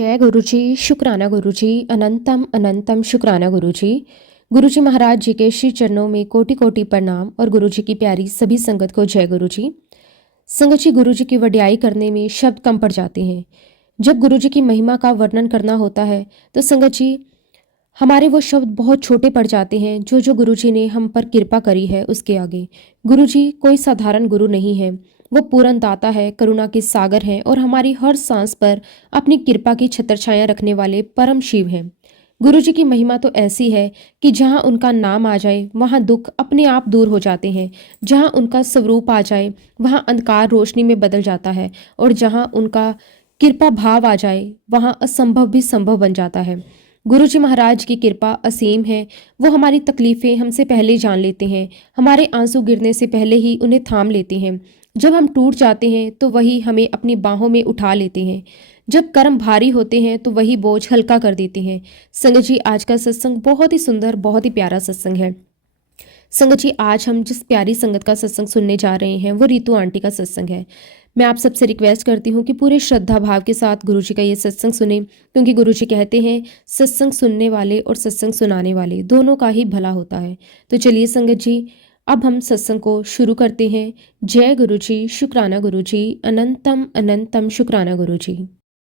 जय गुरुजी, शुक्राना गुरुजी, अनंतम अनंतम शुक्राना गुरुजी। गुरुजी महाराज जी के श्री चरणों में कोटि कोटि प्रणाम और गुरुजी की प्यारी सभी संगत को जय गुरुजी। संगत जी, गुरुजी की वड्याई करने में शब्द कम पड़ जाते हैं। जब गुरुजी की महिमा का वर्णन करना होता है तो संगत जी हमारे वो शब्द बहुत छोटे पड़ जाते हैं जो जो गुरुजी ने हम पर कृपा करी है उसके आगे। गुरुजी कोई साधारण गुरु नहीं है, वो पूर्ण दाता है, करुणा के सागर हैं और हमारी हर सांस पर अपनी कृपा की छत्रछाया रखने वाले परम शिव हैं। गुरुजी की महिमा तो ऐसी है कि जहाँ उनका नाम आ जाए वहाँ दुख अपने आप दूर हो जाते हैं, जहाँ उनका स्वरूप आ जाए वहाँ अंधकार रोशनी में बदल जाता है और जहाँ उनका कृपा भाव आ जाए वहाँ असंभव भी संभव बन जाता है। गुरुजी महाराज की कृपा असीम है। वो हमारी तकलीफ़ें हमसे पहले जान लेते हैं, हमारे आंसू गिरने से पहले ही उन्हें थाम लेते हैं। जब हम टूट जाते हैं तो वही हमें अपनी बाहों में उठा लेते हैं। जब कर्म भारी होते हैं तो वही बोझ हल्का कर देते हैं। संगत जी, आज का सत्संग बहुत ही सुंदर, बहुत ही प्यारा सत्संग है। संगत जी, आज हम जिस प्यारी संगत का सत्संग सुनने जा रहे हैं वो रितु आंटी का सत्संग है। मैं आप सबसे रिक्वेस्ट करती हूँ कि पूरे श्रद्धा भाव के साथ गुरुजी का ये सत्संग सुने, क्योंकि गुरुजी कहते हैं सत्संग सुनने वाले और सत्संग सुनाने वाले दोनों का ही भला होता है। तो चलिए संगत जी, अब हम सत्संग को शुरू करते हैं। जय गुरुजी, शुक्राना गुरुजी, अनंतम अनंतम शुक्राना गुरुजी।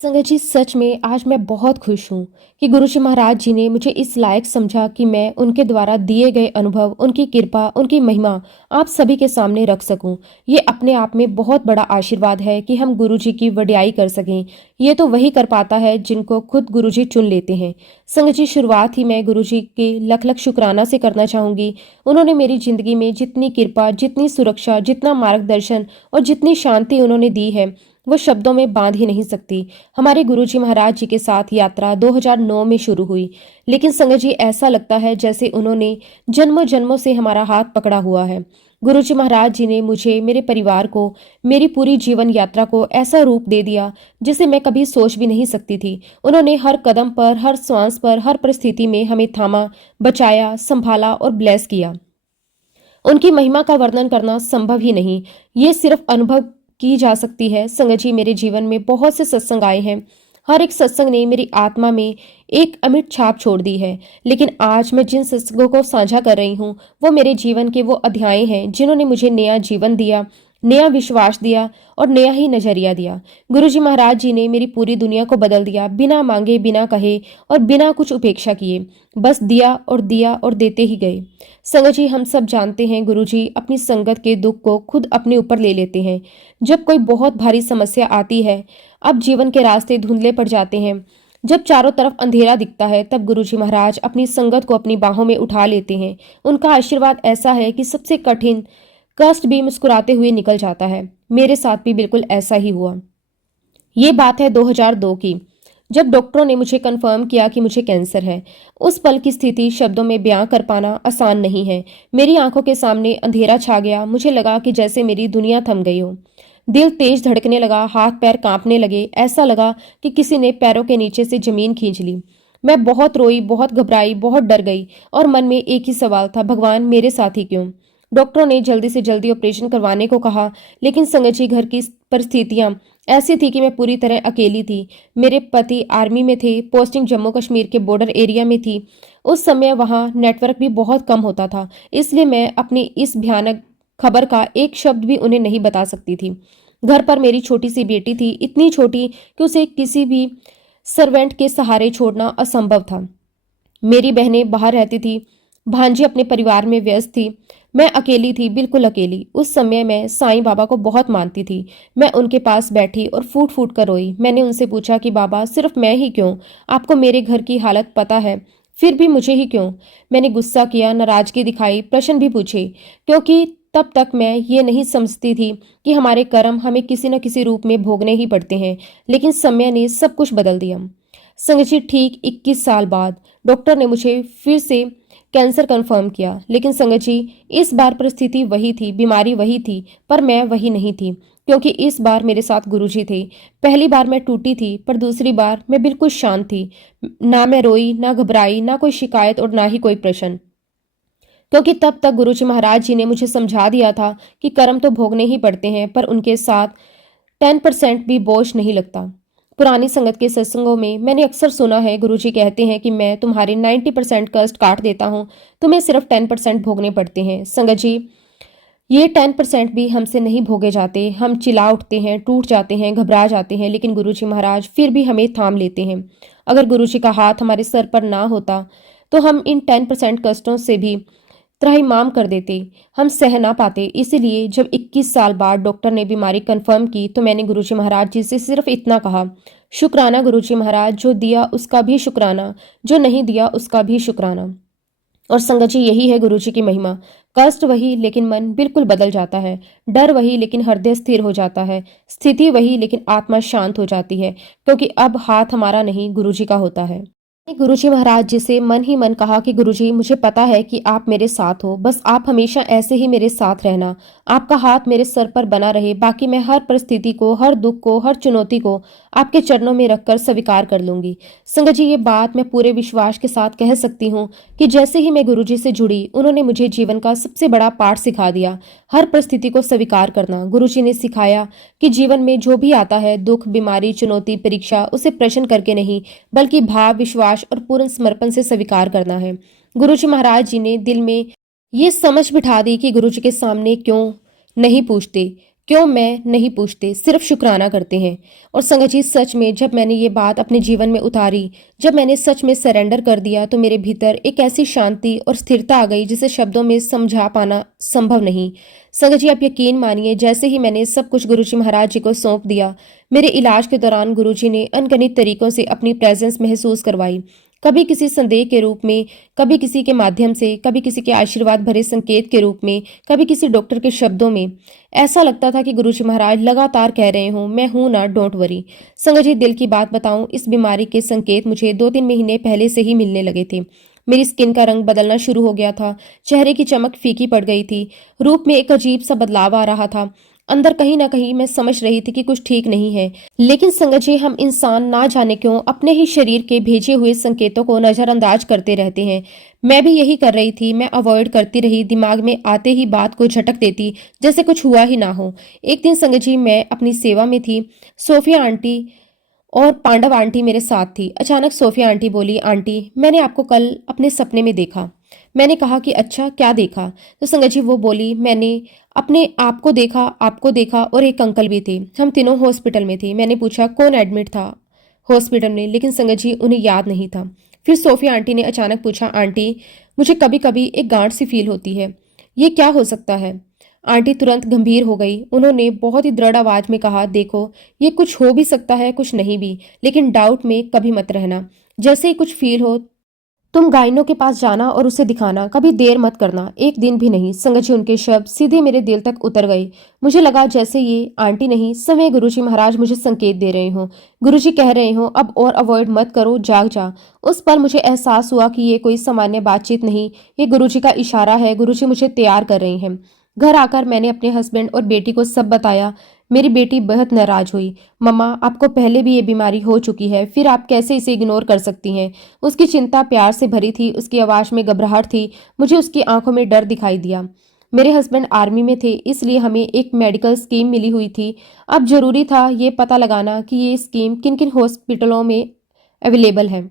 संगत जी, सच में आज मैं बहुत खुश हूँ कि गुरुजी महाराज जी ने मुझे इस लायक समझा कि मैं उनके द्वारा दिए गए अनुभव, उनकी कृपा, उनकी महिमा आप सभी के सामने रख सकूं। ये अपने आप में बहुत बड़ा आशीर्वाद है कि हम गुरुजी की वड्याई कर सकें। ये तो वही कर पाता है जिनको खुद गुरुजी चुन लेते हैं। संगत जी, शुरुआत ही मैं गुरुजी के लख लख शुक्राना से करना चाहूँगी। उन्होंने मेरी जिंदगी में जितनी कृपा, जितनी सुरक्षा, जितना मार्गदर्शन और जितनी शांति उन्होंने दी है वो शब्दों में बांध ही नहीं सकती। हमारे गुरुजी महाराज जी के साथ यात्रा 2009 में शुरू हुई, लेकिन संगत जी ऐसा लगता है जैसे उन्होंने जन्मों जन्मों से हमारा हाथ पकड़ा हुआ है। गुरुजी महाराज जी ने मुझे, मेरे परिवार को, मेरी पूरी जीवन यात्रा को ऐसा रूप दे दिया जिसे मैं कभी सोच भी नहीं सकती थी। उन्होंने हर कदम पर, हर श्वास पर, हर परिस्थिति में हमें थामा, बचाया, संभाला और ब्लेस किया। उनकी महिमा का वर्णन करना संभव ही नहीं, ये सिर्फ अनुभव की जा सकती है। संगत जी, मेरे जीवन में बहुत से सत्संग आए हैं, हर एक सत्संग ने मेरी आत्मा में एक अमिट छाप छोड़ दी है। लेकिन आज मैं जिन सत्संगों को साझा कर रही हूँ वो मेरे जीवन के वो अध्याय हैं जिन्होंने मुझे नया जीवन दिया, नया विश्वास दिया और नया ही नजरिया दिया। गुरुजी महाराज जी ने मेरी पूरी दुनिया को बदल दिया, बिना मांगे, बिना कहे और बिना कुछ उपेक्षा किए। बस दिया और देते ही गए। संगत जी, हम सब जानते हैं गुरुजी अपनी संगत के दुख को खुद अपने ऊपर ले लेते हैं। जब कोई बहुत भारी समस्या आती है, अब जीवन के रास्ते धुंधले पड़ जाते हैं, जब चारों तरफ अंधेरा दिखता है, तब गुरुजी महाराज अपनी संगत को अपनी बाहों में उठा लेते हैं। उनका आशीर्वाद ऐसा है कि सबसे कठिन कष्ट भी मुस्कुराते हुए निकल जाता है। मेरे साथ भी बिल्कुल ऐसा ही हुआ। ये बात है 2002 की, जब डॉक्टरों ने मुझे कंफर्म किया कि मुझे कैंसर है। उस पल की स्थिति शब्दों में बयां कर पाना आसान नहीं है। मेरी आंखों के सामने अंधेरा छा गया। मुझे लगा कि जैसे मेरी दुनिया थम गई हो। दिल तेज धड़कने लगा, हाथ पैर कांपने लगे। ऐसा लगा कि किसी ने पैरों के नीचे से जमीन खींच ली। मैं बहुत रोई, बहुत घबराई, बहुत डर गई और मन में एक ही सवाल था, भगवान मेरे साथ ही क्यों। डॉक्टरों ने जल्दी से जल्दी ऑपरेशन करवाने को कहा, लेकिन संगत जी, घर की परिस्थितियां ऐसी थी कि मैं पूरी तरह अकेली थी। मेरे पति आर्मी में थे, पोस्टिंग जम्मू कश्मीर के बॉर्डर एरिया में थी। उस समय वहां नेटवर्क भी बहुत कम होता था, इसलिए मैं अपनी इस भयानक खबर का एक शब्द भी उन्हें नहीं बता सकती थी। घर पर मेरी छोटी सी बेटी थी, इतनी छोटी कि उसे किसी भी सर्वेंट के सहारे छोड़ना असंभव था। मेरी बहनें बाहर रहती थी, भांजी अपने परिवार में व्यस्त थी। मैं अकेली थी, बिल्कुल अकेली। उस समय मैं साईं बाबा को बहुत मानती थी। मैं उनके पास बैठी और फूट फूट कर रोई। मैंने उनसे पूछा कि बाबा, सिर्फ मैं ही क्यों? आपको मेरे घर की हालत पता है, फिर भी मुझे ही क्यों? मैंने गुस्सा किया, नाराजगी दिखाई, प्रश्न भी पूछे, क्योंकि तब तक मैं ये नहीं समझती थी कि हमारे कर्म हमें किसी न किसी रूप में भोगने ही पड़ते हैं। लेकिन समय ने सब कुछ बदल दिया। संगत जी, ठीक 21 साल बाद डॉक्टर ने मुझे फिर से कैंसर कंफर्म किया। लेकिन संगत जी, इस बार परिस्थिति वही थी, बीमारी वही थी, पर मैं वही नहीं थी, क्योंकि इस बार मेरे साथ गुरुजी थे। पहली बार मैं टूटी थी, पर दूसरी बार मैं बिल्कुल शांत थी। ना मैं रोई, ना घबराई, ना कोई शिकायत और ना ही कोई प्रश्न, क्योंकि तब तक गुरुजी महाराज जी ने मुझे समझा दिया था कि कर्म तो भोगने ही पड़ते हैं, पर उनके साथ 10% भी बोझ नहीं लगता। पुरानी संगत के सत्संगों में मैंने अक्सर सुना है गुरुजी कहते हैं कि मैं तुम्हारे 90% कष्ट काट देता हूँ, तुम्हें सिर्फ 10% भोगने पड़ते हैं। संगत जी, ये 10% भी हमसे नहीं भोगे जाते। हम चिल्ला उठते हैं, टूट जाते हैं, घबरा जाते हैं, लेकिन गुरुजी महाराज फिर भी हमें थाम लेते हैं। अगर गुरुजी का हाथ हमारे सर पर ना होता तो हम इन 10% कष्टों से भी त्राहिमाम कर देते। हम सह ना पाते। इसीलिए जब 21 साल बाद डॉक्टर ने बीमारी कंफर्म की तो मैंने गुरुजी महाराज जी से सिर्फ इतना कहा, शुक्राना गुरुजी महाराज, जो दिया उसका भी शुक्राना, जो नहीं दिया उसका भी शुक्राना। और संगत जी, यही है गुरुजी की महिमा। कष्ट वही लेकिन मन बिल्कुल बदल जाता है, डर वही लेकिन हृदय स्थिर हो जाता है, स्थिति वही लेकिन आत्मा शांत हो जाती है, क्योंकि अब हाथ हमारा नहीं गुरुजी का होता है। गुरुजी महाराज जी से मन ही मन कहा कि गुरुजी, मुझे पता है कि आप मेरे साथ हो, बस आप हमेशा ऐसे ही मेरे साथ रहना। आपका हाथ मेरे सर पर बना रहे, बाकी मैं हर परिस्थिति को, हर दुख को, हर चुनौती को आपके चरणों में रखकर स्वीकार कर लूंगी। संगत जी, ये बात मैं पूरे विश्वास के साथ कह सकती हूँ कि जैसे ही मैं गुरुजी से जुड़ी, उन्होंने मुझे जीवन का सबसे बड़ा पाठ सिखा दिया, हर परिस्थिति को स्वीकार करना। गुरुजी ने सिखाया कि जीवन में जो भी आता है, दुख, बीमारी, चुनौती, परीक्षा, उसे प्रश्न करके नहीं बल्कि भाव, विश्वास और पूर्ण समर्पण से स्वीकार करना है। गुरुजी महाराज जी ने दिल में ये समझ बिठा दी कि गुरुजी के सामने क्यों नहीं पूछते, क्यों मैं नहीं पूछते, सिर्फ शुक्राना करते हैं। और संगत जी, सच में जब मैंने ये बात अपने जीवन में उतारी, जब मैंने सच में सरेंडर कर दिया, तो मेरे भीतर एक ऐसी शांति और स्थिरता आ गई जिसे शब्दों में समझा पाना संभव नहीं। संगत जी, आप यकीन मानिए, जैसे ही मैंने सब कुछ गुरुजी महाराज जी को सौंप दिया, मेरे इलाज के दौरान गुरुजी ने अनगिनत तरीकों से अपनी प्रेजेंस महसूस करवाई। कभी किसी संदेह के रूप में, कभी किसी के माध्यम से, कभी किसी के आशीर्वाद भरे संकेत के रूप में, कभी किसी डॉक्टर के शब्दों में। ऐसा लगता था कि गुरुजी महाराज लगातार कह रहे हों, मैं हूं ना, डोंट वरी। संगत जी, दिल की बात बताऊं, इस बीमारी के संकेत मुझे 2-3 महीने पहले से ही मिलने लगे थे। मेरी स्किन का रंग बदलना शुरू हो गया था, चेहरे की चमक फीकी पड़ गई थी, रूप में एक अजीब सा बदलाव आ रहा था। अंदर कहीं ना कहीं मैं समझ रही थी कि कुछ ठीक नहीं है, लेकिन संगत जी, हम इंसान ना जाने क्यों अपने ही शरीर के भेजे हुए संकेतों को नजरअंदाज करते रहते हैं। मैं भी यही कर रही थी। मैं अवॉइड करती रही, दिमाग में आते ही बात को झटक देती, जैसे कुछ हुआ ही ना हो। एक दिन संगत जी, मैं अपनी सेवा में थी। सोफिया आंटी और पांडव आंटी मेरे साथ थी। अचानक सोफिया आंटी बोली, आंटी, मैंने आपको कल अपने सपने में देखा। मैंने कहा कि अच्छा, क्या देखा? तो संगत जी, वो बोली, मैंने अपने आपको देखा और एक अंकल भी थे। हम तीनों हॉस्पिटल में थे। मैंने पूछा, कौन एडमिट था हॉस्पिटल में? लेकिन संगत जी, उन्हें याद नहीं था। फिर सोफिया आंटी ने अचानक पूछा, आंटी, मुझे कभी कभी एक गांठ सी फील होती है, ये क्या हो सकता है? आंटी तुरंत गंभीर हो गई। उन्होंने बहुत ही दृढ़ आवाज में कहा, देखो, ये कुछ हो भी सकता है, कुछ नहीं भी, लेकिन डाउट में कभी मत रहना। जैसे ही कुछ फील हो, तुम गाइनो के पास जाना और उसे दिखाना, कभी देर मत करना, एक दिन भी नहीं। संगत जी, उनके शब्द सीधे मेरे दिल तक उतर गए। मुझे लगा जैसे ये आंटी नहीं, समय गुरुजी महाराज मुझे संकेत दे रहे हो। गुरुजी कह रहे हो, अब और अवॉइड मत करो, जाग जा। उस पर मुझे एहसास हुआ कि ये कोई सामान्य बातचीत नहीं, ये गुरुजी का इशारा है। गुरुजी मुझे तैयार कर रहे हैं। घर आकर मैंने अपने हस्बैंड और बेटी को सब बताया। मेरी बेटी बेहद नाराज हुई। मम्मा, आपको पहले भी ये बीमारी हो चुकी है, फिर आप कैसे इसे इग्नोर कर सकती हैं? उसकी चिंता प्यार से भरी थी, उसकी आवाज में घबराहट थी। मुझे उसकी आंखों में डर दिखाई दिया। मेरे हस्बैंड आर्मी में थे, इसलिए हमें एक मेडिकल स्कीम मिली हुई थी। अब जरूरी था ये पता लगाना कि ये स्कीम किन किन हॉस्पिटलों में अवेलेबल है।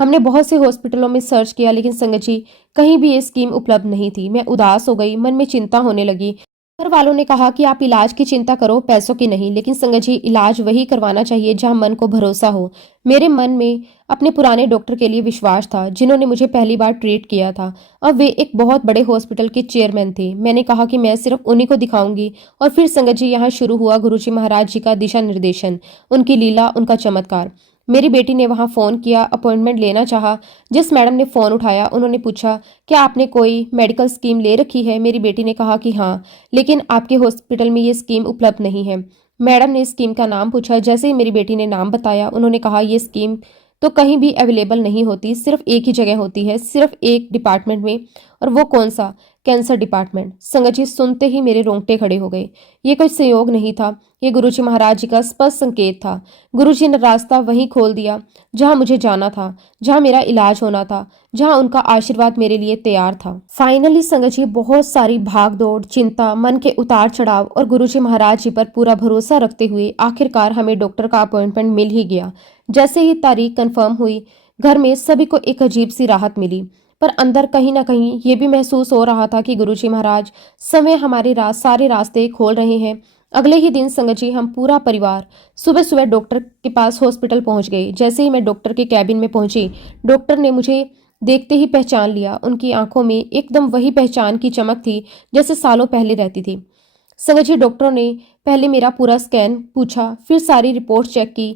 हमने बहुत से हॉस्पिटलों में सर्च किया, लेकिन संगत जी, कहीं भी ये स्कीम उपलब्ध नहीं थी। मैं उदास हो गई, मन में चिंता होने लगी। घर वालों ने कहा कि आप इलाज की चिंता करो, पैसों की नहीं। लेकिन संगत जी, इलाज वही करवाना चाहिए जहां मन को भरोसा हो। मेरे मन में अपने पुराने डॉक्टर के लिए विश्वास था, जिन्होंने मुझे पहली बार ट्रीट किया था। अब वे एक बहुत बड़े हॉस्पिटल के चेयरमैन थे। मैंने कहा कि मैं सिर्फ उन्हीं को दिखाऊंगी। और फिर संगत जी, यहाँ शुरू हुआ गुरुजी महाराज जी का दिशा निर्देशन, उनकी लीला, उनका चमत्कार। मेरी बेटी ने वहां फोन किया, अपॉइंटमेंट लेना चाहा। जिस मैडम ने फोन उठाया, उन्होंने पूछा, क्या आपने कोई मेडिकल स्कीम ले रखी है? मेरी बेटी ने कहा कि हाँ, लेकिन आपके हॉस्पिटल में ये स्कीम उपलब्ध नहीं है। मैडम ने स्कीम का नाम पूछा। जैसे ही मेरी बेटी ने नाम बताया, उन्होंने कहा, ये स्कीम तो कहीं भी अवेलेबल नहीं होती, सिर्फ एक ही जगह होती है, सिर्फ एक डिपार्टमेंट में। और वो कौन सा? Cancer department. संगत जी, सुनते ही मेरे रोंगटे खड़े हो गए। ये कोई संयोग नहीं था, ये गुरुजी महाराज जी का स्पष्ट संकेत था। गुरुजी ने रास्ता वहीं खोल दिया जहां मुझे जाना था, जहां मेरा इलाज होना था, जहां उनका आशीर्वाद मेरे लिए तैयार था। फाइनली संगत जी, बहुत सारी भाग दौड़, चिंता, मन के उतार चढ़ाव और गुरुजी महाराज जी पर पूरा भरोसा रखते हुए आखिरकार हमें डॉक्टर का अपॉइंटमेंट मिल ही गया। जैसे ही तारीख कंफर्म हुई, घर में सभी को एक अजीब सी राहत मिली, पर अंदर कहीं ना कहीं ये भी महसूस हो रहा था कि गुरुजी महाराज समय हमारे सारे रास्ते खोल रहे हैं। अगले ही दिन संगत जी, हम पूरा परिवार सुबह सुबह डॉक्टर के पास हॉस्पिटल पहुंच गए। जैसे ही मैं डॉक्टर के कैबिन में पहुंची, डॉक्टर ने मुझे देखते ही पहचान लिया। उनकी आंखों में एकदम वही पहचान की चमक थी जैसे सालों पहले रहती थी। संगत जी, डॉक्टरों ने पहले मेरा पूरा स्कैन पूछा, फिर सारी रिपोर्ट चेक की,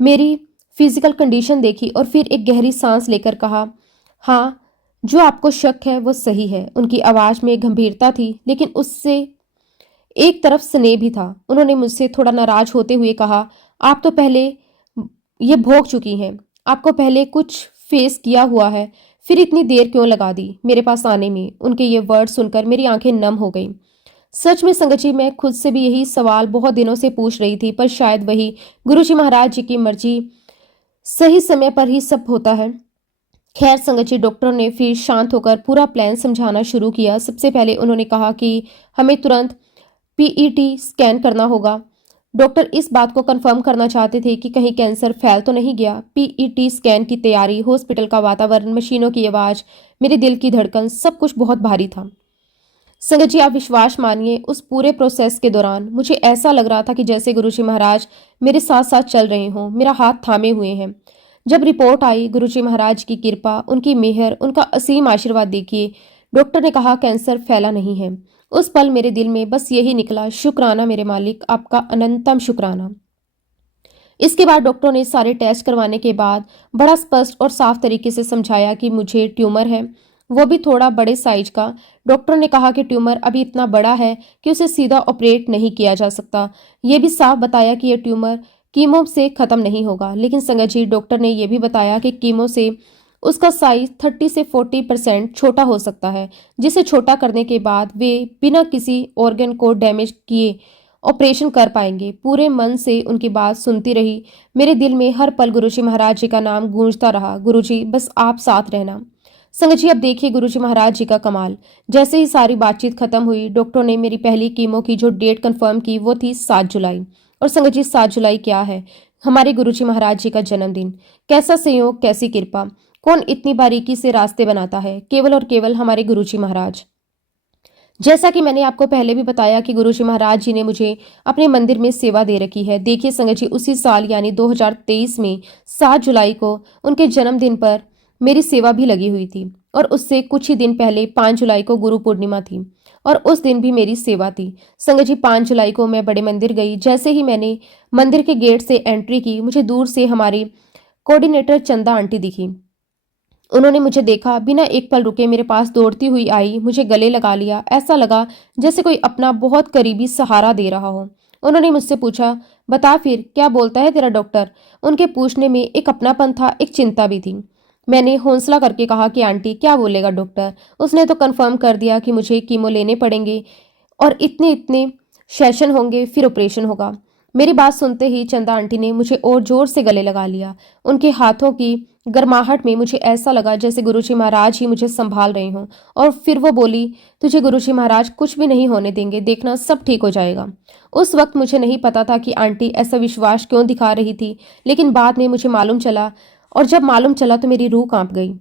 मेरी फिजिकल कंडीशन देखी और फिर एक गहरी सांस लेकर कहा, हाँ, जो आपको शक है वो सही है। उनकी आवाज में गंभीरता थी, लेकिन उससे एक तरफ स्नेह भी था। उन्होंने मुझसे थोड़ा नाराज होते हुए कहा, आप तो पहले ये भोग चुकी हैं, आपको पहले कुछ फेस किया हुआ है, फिर इतनी देर क्यों लगा दी मेरे पास आने में। उनके ये वर्ड सुनकर मेरी आंखें नम हो गईं। सच में संगत जी, मैं खुद से भी यही सवाल बहुत दिनों से पूछ रही थी, पर शायद वही गुरुजी महाराज जी की मर्जी, सही समय पर ही सब होता है। खैर संगत जी, डॉक्टर ने फिर शांत होकर पूरा प्लान समझाना शुरू किया। सबसे पहले उन्होंने कहा कि हमें तुरंत पीईटी स्कैन करना होगा। डॉक्टर इस बात को कंफर्म करना चाहते थे कि कहीं कैंसर फैल तो नहीं गया। पीईटी स्कैन की तैयारी, हॉस्पिटल का वातावरण, मशीनों की आवाज, मेरे दिल की धड़कन, सब कुछ बहुत भारी था। संगत जी, आप विश्वास मानिए, उस पूरे प्रोसेस के दौरान मुझे ऐसा लग रहा था कि जैसे गुरुजी महाराज मेरे साथ साथ चल रहे हों, मेरा हाथ थामे हुए हैं। जब रिपोर्ट आई, गुरुजी महाराज की कृपा, उनकी मेहर, उनका असीम आशीर्वाद देखिए। डॉक्टर ने कहा कैंसर फैला नहीं है। उस पल मेरे दिल में बस यही निकला, शुक्राना मेरे मालिक, आपका अनंतम शुक्राना। इसके बाद डॉक्टरों ने सारे टेस्ट करवाने के बाद बड़ा स्पष्ट और साफ तरीके से समझाया कि मुझे ट्यूमर है, वो भी थोड़ा बड़े साइज का। डॉक्टर ने कहा कि ट्यूमर अभी इतना बड़ा है कि उसे सीधा ऑपरेट नहीं किया जा सकता। ये भी साफ बताया कि यह ट्यूमर कीमो से खत्म नहीं होगा। लेकिन संगत जी, डॉक्टर ने यह भी बताया कि कीमो से उसका साइज 30 से 40% छोटा हो सकता है, जिसे छोटा करने के बाद वे बिना किसी ऑर्गन को डैमेज किए ऑपरेशन कर पाएंगे। पूरे मन से उनकी बात सुनती रही। मेरे दिल में हर पल गुरुजी महाराज जी का नाम गूंजता रहा, गुरुजी बस आप साथ रहना। संगत जी, अब देखिए गुरुजी महाराज जी का कमाल। जैसे ही सारी बातचीत खत्म हुई, डॉक्टर ने मेरी पहली कीमो की जो डेट कंफर्म की वो थी 7 जुलाई। और संगत जी, 7 जुलाई क्या है, हमारे गुरुजी महाराज जी का जन्मदिन। कैसा संयोग, कैसी कृपा, कौन इतनी बारीकी से रास्ते बनाता है, केवल और केवल हमारे गुरुजी महाराज। जैसा कि मैंने आपको पहले भी बताया कि गुरुजी महाराज जी ने मुझे अपने मंदिर में सेवा दे रखी है। देखिए संगत जी, उसी साल यानी 2023 में 7 जुलाई को उनके जन्मदिन पर मेरी सेवा भी लगी हुई थी, और उससे कुछ ही दिन पहले 5 जुलाई को गुरु पूर्णिमा थी, और उस दिन भी मेरी सेवा थी। संगत जी, 5 जुलाई को मैं बड़े मंदिर गई। जैसे ही मैंने मंदिर के गेट से एंट्री की, मुझे दूर से हमारी कोऑर्डिनेटर चंदा आंटी दिखी। उन्होंने मुझे देखा, बिना एक पल रुके मेरे पास दौड़ती हुई आई, मुझे गले लगा लिया। ऐसा लगा जैसे कोई अपना बहुत करीबी सहारा दे रहा हो। उन्होंने मुझसे पूछा, बता फिर क्या बोलता है तेरा डॉक्टर। उनके पूछने में एक अपनापन था, एक चिंता भी थी। मैंने हौसला करके कहा कि आंटी क्या बोलेगा डॉक्टर, उसने तो कंफर्म कर दिया कि मुझे कीमो लेने पड़ेंगे और इतने इतने सेशन होंगे, फिर ऑपरेशन होगा। मेरी बात सुनते ही चंदा आंटी ने मुझे और जोर से गले लगा लिया। उनके हाथों की गर्माहट में मुझे ऐसा लगा जैसे गुरुजी महाराज ही मुझे संभाल रहे हों। और फिर वो बोली, तुझे गुरुजी महाराज कुछ भी नहीं होने देंगे, देखना सब ठीक हो जाएगा। उस वक्त मुझे नहीं पता था कि आंटी ऐसा विश्वास क्यों दिखा रही थी, लेकिन बाद में मुझे मालूम चला, और जब मालूम चला तो मेरी रूह कांप गई।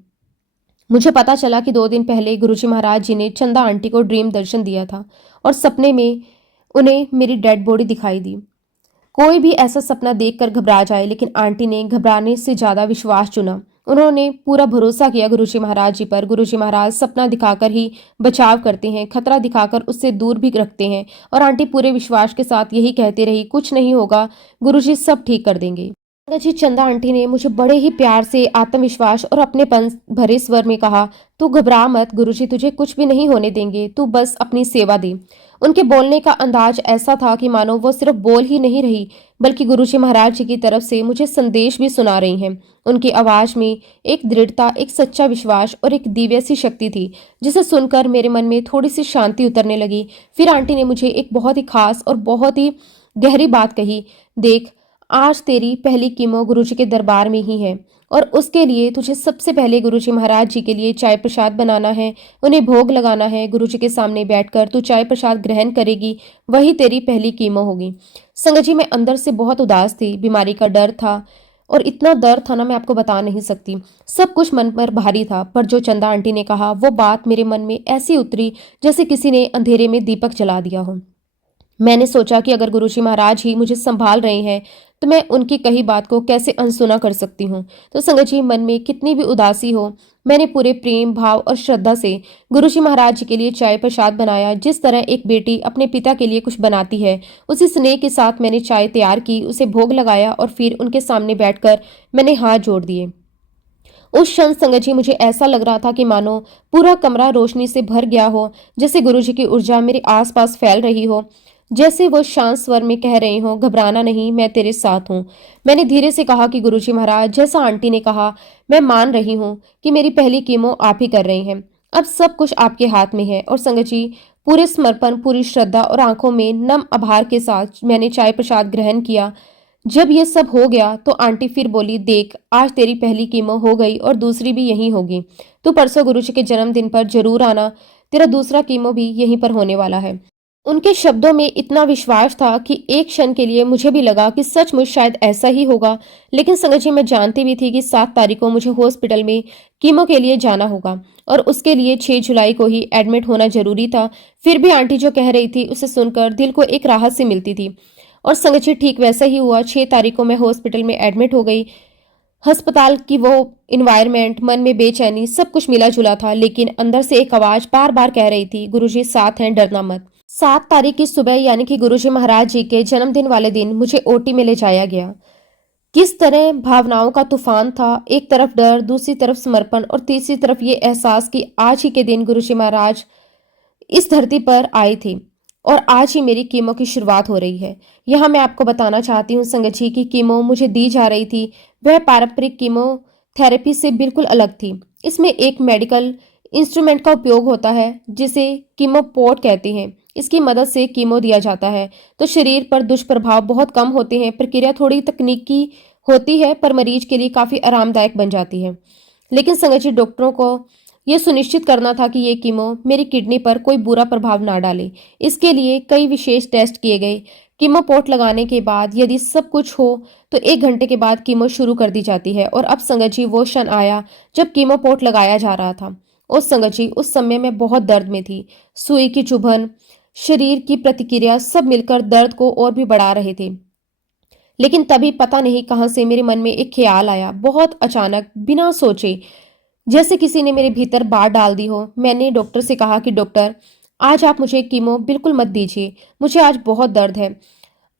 मुझे पता चला कि 2 दिन पहले गुरुजी महाराज जी ने चंदा आंटी को ड्रीम दर्शन दिया था, और सपने में उन्हें मेरी डेड बॉडी दिखाई दी। कोई भी ऐसा सपना देखकर घबरा जाए, लेकिन आंटी ने घबराने से ज्यादा विश्वास चुना। उन्होंने पूरा भरोसा किया गुरुजी महाराज जी पर। गुरुजी महाराज सपना दिखाकर ही बचाव करते हैं, खतरा दिखाकर उससे दूर भी रखते हैं। और आंटी पूरे विश्वास के साथ यही कहती रही, कुछ नहीं होगा गुरुजी, सब ठीक कर देंगे। जी, चंदा आंटी ने मुझे बड़े ही प्यार से, आत्मविश्वास और अपनेपन भरे स्वर में कहा, तू घबरा मत, गुरुजी तुझे कुछ भी नहीं होने देंगे, तू बस अपनी सेवा दे। उनके बोलने का अंदाज ऐसा था कि मानो वो सिर्फ बोल ही नहीं रही, बल्कि गुरुजी महाराज जी की तरफ से मुझे संदेश भी सुना रही हैं। उनकी आवाज में एक दृढ़ता, एक सच्चा विश्वास और एक दिव्य सी शक्ति थी, जिसे सुनकर मेरे मन में थोड़ी सी शांति उतरने लगी। फिर आंटी ने मुझे एक बहुत ही खास और बहुत ही गहरी बात कही, देख, आज तेरी पहली कीमो गुरुजी के दरबार में ही है और उसके लिए तुझे सबसे पहले गुरुजी महाराज जी के लिए चाय प्रसाद बनाना है, उन्हें भोग लगाना है। गुरुजी के सामने बैठकर तू चाय प्रसाद ग्रहण करेगी, वही तेरी पहली कीमो होगी। संगत जी, मैं अंदर से बहुत उदास थी, बीमारी का डर था और इतना दर्द था ना, मैं आपको बता नहीं सकती। सब कुछ मन पर भारी था, पर जो चंदा आंटी ने कहा वो बात मेरे मन में ऐसी उतरी जैसे किसी ने अंधेरे में दीपक जला दिया हो। मैंने सोचा कि अगर गुरुजी महाराज ही मुझे संभाल रहे हैं तो मैं उनकी कही बात को कैसे अनसुना कर सकती हूँ। तो संगत जी, मन में कितनी भी उदासी हो, मैंने पूरे प्रेम भाव और श्रद्धा से गुरुजी महाराज जी के लिए चाय प्रसाद बनाया। जिस तरह एक बेटी अपने पिता के लिए कुछ बनाती है, उसी स्नेह के साथ मैंने चाय तैयार की, उसे भोग लगाया और फिर उनके सामने बैठकर मैंने हाथ जोड़ दिए। उस क्षण संगत जी, मुझे ऐसा लग रहा था कि मानो पूरा कमरा रोशनी से भर गया हो, जैसे गुरुजी की ऊर्जा मेरे आसपास फैल रही हो, जैसे वो शांत स्वर में कह रहे हो, घबराना नहीं, मैं तेरे साथ हूँ। मैंने धीरे से कहा कि गुरुजी महाराज, जैसा आंटी ने कहा, मैं मान रही हूँ कि मेरी पहली कीमो आप ही कर रहे हैं। अब सब कुछ आपके हाथ में है। और संगत जी, पूरे समर्पण, पूरी श्रद्धा और आंखों में नम आभार के साथ मैंने चाय प्रसाद ग्रहण किया। जब ये सब हो गया तो आंटी फिर बोली, देख, आज तेरी पहली कीमो हो गई और दूसरी भी यहीं होगी। तू परसों गुरुजी के जन्मदिन पर जरूर आना, तेरा दूसरा कीमो भी यहीं पर होने वाला है। उनके शब्दों में इतना विश्वास था कि एक क्षण के लिए मुझे भी लगा कि सचमुच शायद ऐसा ही होगा। लेकिन संगत जी, मैं जानती भी थी कि 7 तारीख को मुझे हॉस्पिटल में कीमो के लिए जाना होगा और उसके लिए 6 जुलाई को ही एडमिट होना जरूरी था। फिर भी आंटी जो कह रही थी उसे सुनकर दिल को एक राहत सी मिलती थी। और संगत जी, ठीक वैसा ही हुआ। 6 तारीख को मैं हॉस्पिटल में एडमिट हो गई। अस्पताल की वो इन्वायरमेंट, मन में बेचैनी, सब कुछ मिला जुला था, लेकिन अंदर से एक आवाज बार बार कह रही थी, गुरुजी साथ हैं, डरना मत। 7 तारीख की सुबह यानी कि गुरुजी महाराज जी के जन्मदिन वाले दिन मुझे ओटी में ले जाया गया। किस तरह भावनाओं का तूफान था, एक तरफ डर, दूसरी तरफ समर्पण और तीसरी तरफ ये एहसास कि आज ही के दिन गुरुजी महाराज इस धरती पर आई थी और आज ही मेरी कीमो की शुरुआत हो रही है। यहाँ मैं आपको बताना चाहती हूँ संगत जी की कीमो मुझे दी जा रही थी वह पारंपरिक कीमोथेरेपी से बिल्कुल अलग थी। इसमें एक मेडिकल इंस्ट्रूमेंट का उपयोग होता है जिसे कीमोपोट कहते हैं। इसकी मदद से कीमो दिया जाता है तो शरीर पर दुष्प्रभाव बहुत कम होते हैं। प्रक्रिया थोड़ी तकनीकी होती है पर मरीज के लिए काफी आरामदायक बन जाती है। लेकिन संगत जी, डॉक्टरों को ये सुनिश्चित करना था कि ये कीमो मेरी किडनी पर कोई बुरा प्रभाव ना डाले। इसके लिए कई विशेष टेस्ट किए गए। कीमो पोट लगाने के बाद यदि सब कुछ हो तो 1 घंटे के बाद कीमो शुरू कर दी जाती है। और अब संगत जी, वो क्षण आया जब कीमो पोट लगाया जा रहा था। उस संगत जी, उस समय मैं बहुत दर्द में थी। सुई की चुभन, शरीर की प्रतिक्रिया, सब मिलकर दर्द को और भी बढ़ा रहे थे। लेकिन तभी पता नहीं कहां से मेरे मन में एक ख्याल आया, बहुत अचानक, बिना सोचे, जैसे किसी ने मेरे भीतर बात डाल दी हो। मैंने डॉक्टर से कहा कि डॉक्टर, आज आप मुझे कीमो बिल्कुल मत दीजिए, मुझे आज बहुत दर्द है,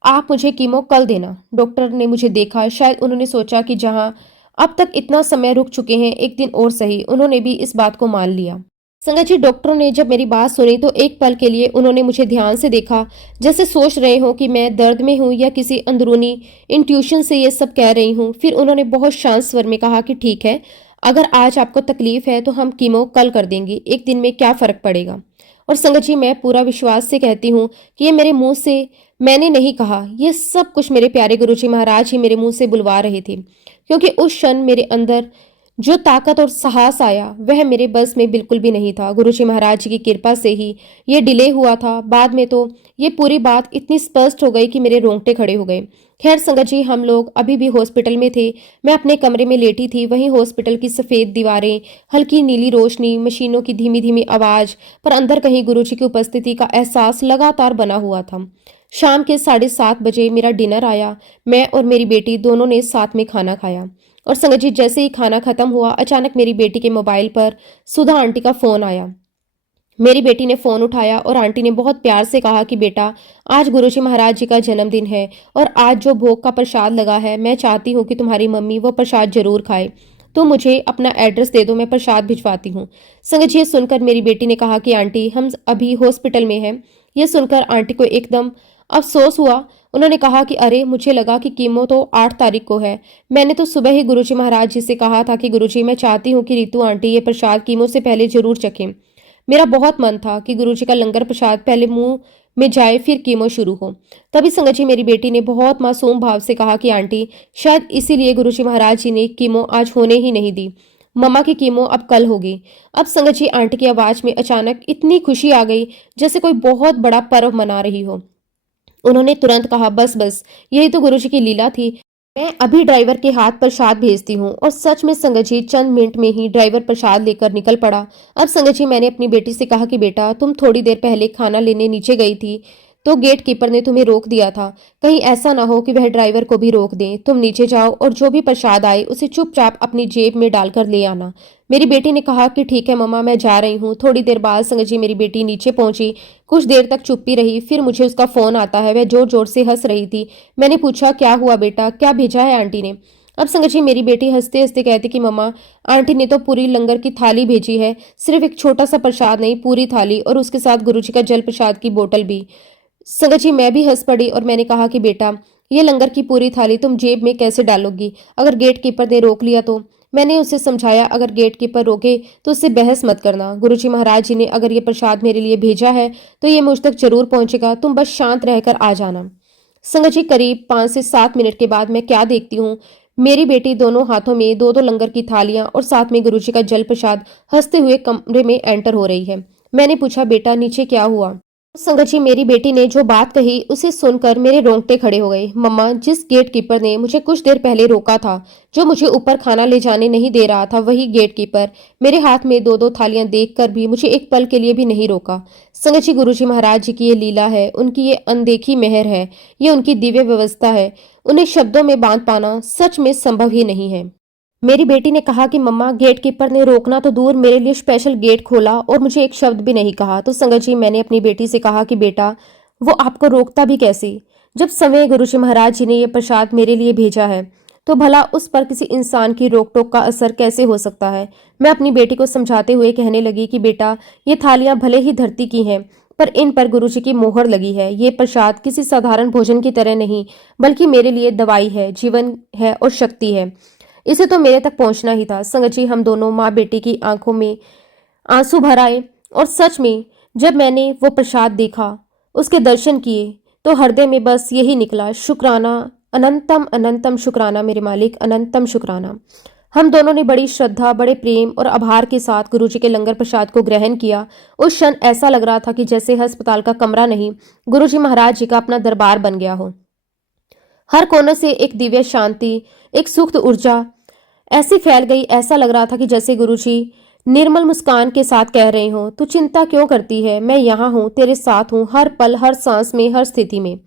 आप मुझे कीमो कल देना। डॉक्टर ने मुझे देखा, शायद उन्होंने सोचा कि जहां अब तक इतना समय रुक चुके हैं, एक दिन और सही। उन्होंने भी इस बात को मान लिया। संगत जी, डॉक्टरों ने जब मेरी बात सुनी तो एक पल के लिए उन्होंने मुझे ध्यान से देखा, जैसे सोच रहे हो कि मैं दर्द में हूं या किसी अंदरूनी इंट्यूशन से ये सब कह रही हूं। फिर उन्होंने बहुत शांत स्वर में कहा कि ठीक है, अगर आज आपको तकलीफ है तो हम कीमो कल कर देंगे, एक दिन में क्या फर्क पड़ेगा। और संगत जी, मैं पूरा विश्वास से कहती हूँ कि ये मेरे मुंह से मैंने नहीं कहा, ये सब कुछ मेरे प्यारे गुरुजी महाराज ही मेरे मुंह से बुलवा रहे थे। क्योंकि उस क्षण मेरे अंदर जो ताकत और साहस आया वह मेरे बस में बिल्कुल भी नहीं था। गुरुजी महाराज जी की कृपा से ही ये डिले हुआ था। बाद में तो ये पूरी बात इतनी स्पष्ट हो गई कि मेरे रोंगटे खड़े हो गए। खैर संगत जी, हम लोग अभी भी हॉस्पिटल में थे। मैं अपने कमरे में लेटी थी। वहीं हॉस्पिटल की सफेद दीवारें, हल्की नीली रोशनी, मशीनों की धीमी धीमी आवाज, पर अंदर कहीं गुरुजी की उपस्थिति का एहसास लगातार बना हुआ था। शाम के 7:30 बजे मेरा डिनर आया। मैं और मेरी बेटी दोनों ने साथ में खाना खाया। और संगत जी, जैसे ही खाना खत्म हुआ, अचानक मेरी बेटी के मोबाइल पर सुधा आंटी का फोन आया। मेरी बेटी ने फोन उठाया और आंटी ने बहुत प्यार से कहा कि बेटा, आज गुरुजी महाराज जी का जन्मदिन है और आज जो भोग का प्रसाद लगा है, मैं चाहती हूँ कि तुम्हारी मम्मी वो प्रसाद जरूर खाए। तो मुझे अपना एड्रेस दे दो, मैं प्रसाद भिजवाती हूँ। संगत जी, ये सुनकर मेरी बेटी ने कहा कि आंटी, हम अभी हॉस्पिटल में हैं। यह सुनकर आंटी को एकदम अफसोस हुआ। उन्होंने कहा कि अरे, मुझे लगा कि कीमो तो 8 तारीख को है। मैंने तो सुबह ही गुरुजी महाराज जी से कहा था कि गुरुजी, मैं चाहती हूँ कि रितु आंटी ये प्रसाद कीमो से पहले जरूर चखें। मेरा बहुत मन था कि गुरुजी का लंगर प्रसाद पहले मुंह में जाए, फिर कीमो शुरू हो। तभी संगत जी, मेरी बेटी ने बहुत मासूम भाव से कहा कि आंटी, शायद इसीलिए गुरुजी महाराज जी ने कीमो आज होने ही नहीं दी। मम्मा की कीमो अब कल होगी। अब संगत जी, आंटी की आवाज में अचानक इतनी खुशी आ गई जैसे कोई बहुत बड़ा पर्व मना रही हो। उन्होंने तुरंत कहा, बस बस, यही तो गुरुजी की लीला थी। मैं अभी ड्राइवर के हाथ प्रसाद भेजती हूँ। और सच में संगत जी, चंद मिनट में ही ड्राइवर प्रसाद लेकर निकल पड़ा। अब संगत जी, मैंने अपनी बेटी से कहा कि बेटा, तुम थोड़ी देर पहले खाना लेने नीचे गई थी तो गेट कीपर ने तुम्हें रोक दिया था। कहीं ऐसा ना हो कि वह ड्राइवर को भी रोक दे। तुम नीचे जाओ और जो भी प्रसाद आए उसे चुपचाप अपनी जेब में डालकर ले आना। मेरी बेटी ने कहा कि ठीक है मम्मा, मैं जा रही हूँ। थोड़ी देर बाद संगत जी, मेरी बेटी नीचे पहुंची। कुछ देर तक चुप्पी रही, फिर मुझे उसका फोन आता है। वह जोर जोर से हंस रही थी। मैंने पूछा, क्या हुआ बेटा, क्या भेजा है आंटी ने? अब संगत जी, मेरी बेटी हंसते हंसते कहती कि मम्मा, आंटी ने तो पूरी लंगर की थाली भेजी है। सिर्फ एक छोटा सा प्रसाद नहीं, पूरी थाली, और उसके साथ गुरुजी का जल प्रसाद की बोतल भी। संगत जी, मैं भी हंस पड़ी और मैंने कहा कि बेटा, ये लंगर की पूरी थाली तुम जेब में कैसे डालोगी? अगर गेट कीपर ने रोक लिया तो? मैंने उसे समझाया, अगर गेट कीपर रोके तो उससे बहस मत करना। गुरुजी महाराज जी ने अगर ये प्रसाद मेरे लिए भेजा है तो ये मुझ तक जरूर पहुंचेगा, तुम बस शांत रहकर आ जाना। संगत जी, करीब 5 से 7 मिनट के बाद मैं क्या देखती हूँ, मेरी बेटी दोनों हाथों में दो दो लंगर की थालियां और साथ में गुरुजी का जल प्रसाद हंसते हुए कमरे में एंटर हो रही है। मैंने पूछा, बेटा नीचे क्या हुआ? संगत जी, मेरी बेटी ने जो बात कही उसे सुनकर मेरे रोंगटे खड़े हो गए। मम्मा, जिस गेट कीपर ने मुझे कुछ देर पहले रोका था, जो मुझे ऊपर खाना ले जाने नहीं दे रहा था, वही गेट कीपर मेरे हाथ में दो दो थालियां देखकर भी मुझे एक पल के लिए भी नहीं रोका। संगत जी, गुरुजी महाराज जी की ये लीला है, उनकी ये अनदेखी मेहर है, ये उनकी दिव्य व्यवस्था है। उन्हें शब्दों में बांध पाना सच में संभव ही नहीं है। मेरी बेटी ने कहा कि मम्मा, गेट कीपर ने रोकना तो दूर, मेरे लिए स्पेशल गेट खोला और मुझे एक शब्द भी नहीं कहा। तो संगत जी, मैंने अपनी बेटी से कहा कि बेटा, वो आपको रोकता भी कैसे? जब समय गुरुजी महाराज जी ने ये प्रसाद मेरे लिए भेजा है, तो भला उस पर किसी इंसान की रोक टोक का असर कैसे हो सकता है? मैं अपनी बेटी को समझाते हुए कहने लगी कि बेटा, ये थालियां भले ही धरती की हैं, पर इन पर गुरुजी की मोहर लगी है। ये प्रसाद किसी साधारण भोजन की तरह नहीं, बल्कि मेरे लिए दवाई है, जीवन है और शक्ति है। इसे तो मेरे तक पहुंचना ही था। संगत जी, हम दोनों माँ बेटी की आंखों में आंसू भर आए। और सच में, जब मैंने वो प्रसाद देखा, उसके दर्शन किए, तो हृदय में बस यही निकला, शुक्राना, अनंतम अनंतम शुक्राना मेरे मालिक, अनंतम शुक्राना। हम दोनों ने बड़ी श्रद्धा, बड़े प्रेम और आभार के साथ गुरुजी के लंगर प्रसाद को ग्रहण किया। उस क्षण ऐसा लग रहा था कि जैसे अस्पताल का कमरा नहीं, गुरुजी महाराज जी का अपना दरबार बन गया हो। हर कोने से एक दिव्य शांति, एक सुप्त ऊर्जा ऐसी फैल गई, ऐसा लग रहा था कि जैसे गुरुजी निर्मल मुस्कान के साथ कह रहे हो, तू चिंता क्यों करती है, मैं यहाँ हूँ, तेरे साथ हूँ, हर पल, हर सांस में, हर स्थिति में।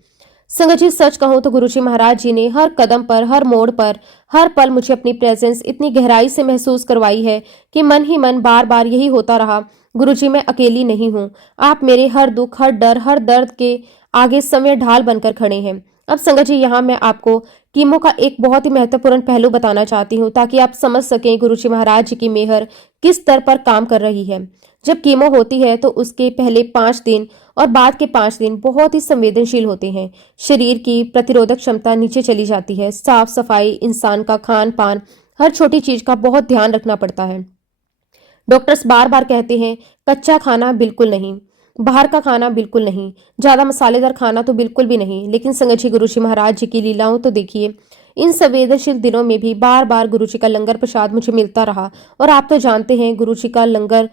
संगत जी, सच कहूँ तो गुरुजी महाराज जी ने हर कदम पर, हर मोड़ पर, हर पल मुझे अपनी प्रेजेंस इतनी गहराई से महसूस करवाई है कि मन ही मन बार बार यही होता रहा, गुरुजी, मैं अकेली नहीं हूँ। आप मेरे हर दुख, हर डर, हर दर्द के आगे समय ढाल बनकर खड़े हैं। अब संगत जी, यहाँ मैं आपको कीमो का एक बहुत ही महत्वपूर्ण पहलू बताना चाहती हूँ, ताकि आप समझ सकें गुरुजी महाराज जी की मेहर किस स्तर पर काम कर रही है। जब कीमो होती है तो उसके पहले 5 दिन और बाद के 5 दिन बहुत ही संवेदनशील होते हैं। शरीर की प्रतिरोधक क्षमता नीचे चली जाती है। साफ सफाई, इंसान का खान पान, हर छोटी चीज का बहुत ध्यान रखना पड़ता है। डॉक्टर्स बार बार कहते हैं, कच्चा खाना बिल्कुल नहीं, बाहर का खाना बिल्कुल नहीं, ज्यादा मसालेदार खाना तो बिल्कुल भी नहीं। लेकिन संगत जी, गुरुजी महाराज जी की लीलाओं तो देखिए। इन संवेदनशील दिनों में भी बार बार गुरुजी का लंगर प्रसाद मुझे मिलता रहा। और आप तो जानते हैं गुरुजी का लंगर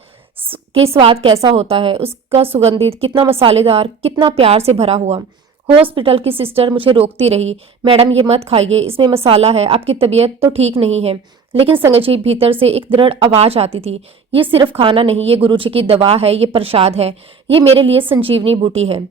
के स्वाद कैसा होता है, उसका सुगंधित, कितना मसालेदार, कितना प्यार से भरा हुआ। हॉस्पिटल की सिस्टर मुझे रोकती रही, मैडम ये मत खाइए, इसमें मसाला है, आपकी तबीयत तो ठीक नहीं है। लेकिन संगत जी, भीतर से एक दृढ़ आवाज आती थी, ये सिर्फ खाना नहीं, ये गुरुजी की दवा है, ये प्रसाद है, ये मेरे लिए संजीवनी बूटी है।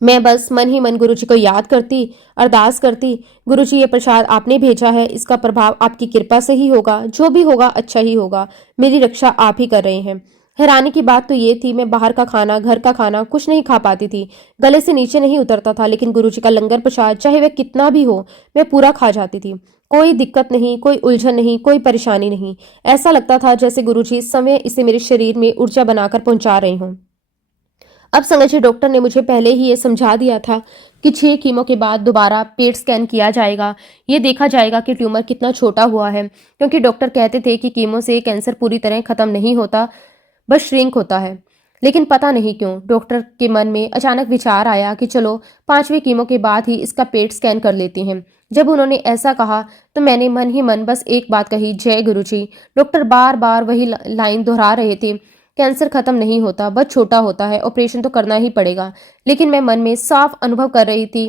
मैं बस मन ही मन गुरुजी को याद करती, अरदास करती, गुरुजी ये प्रसाद आपने भेजा है, इसका प्रभाव आपकी कृपा से ही होगा, जो भी होगा अच्छा ही होगा, मेरी रक्षा आप ही कर रहे हैं। हैरानी की बात तो ये थी, मैं बाहर का खाना, घर का खाना कुछ नहीं खा पाती थी। गले से नीचे नहीं उतरता था, लेकिन गुरुजी का लंगर प्रसाद चाहे वह कितना भी हो, मैं पूरा खा जाती थी। कोई दिक्कत नहीं, कोई उलझन नहीं, कोई परेशानी नहीं। ऐसा लगता था जैसे गुरुजी इस समय इसे मेरे शरीर में ऊर्जा बनाकर पहुंचा रहे हों। अब समझिए, डॉक्टर ने मुझे पहले ही ये समझा दिया था कि 6 कीमो के बाद दोबारा पेट स्कैन किया जाएगा। ये देखा जाएगा कि ट्यूमर कितना छोटा हुआ है, क्योंकि डॉक्टर कहते थे कि कीमो से कैंसर पूरी तरह खत्म नहीं होता, बस श्रिंक होता है। लेकिन पता नहीं क्यों डॉक्टर के मन में अचानक विचार आया कि चलो 5वीं कीमो के बाद ही इसका पेट स्कैन कर लेते हैं। जब उन्होंने ऐसा कहा तो मैंने मन ही मन बस एक बात कही, जय गुरुजी। डॉक्टर बार बार वही लाइन दोहरा रहे थे, कैंसर खत्म नहीं होता, बस छोटा होता है, ऑपरेशन तो करना ही पड़ेगा। लेकिन मैं मन में साफ अनुभव कर रही थी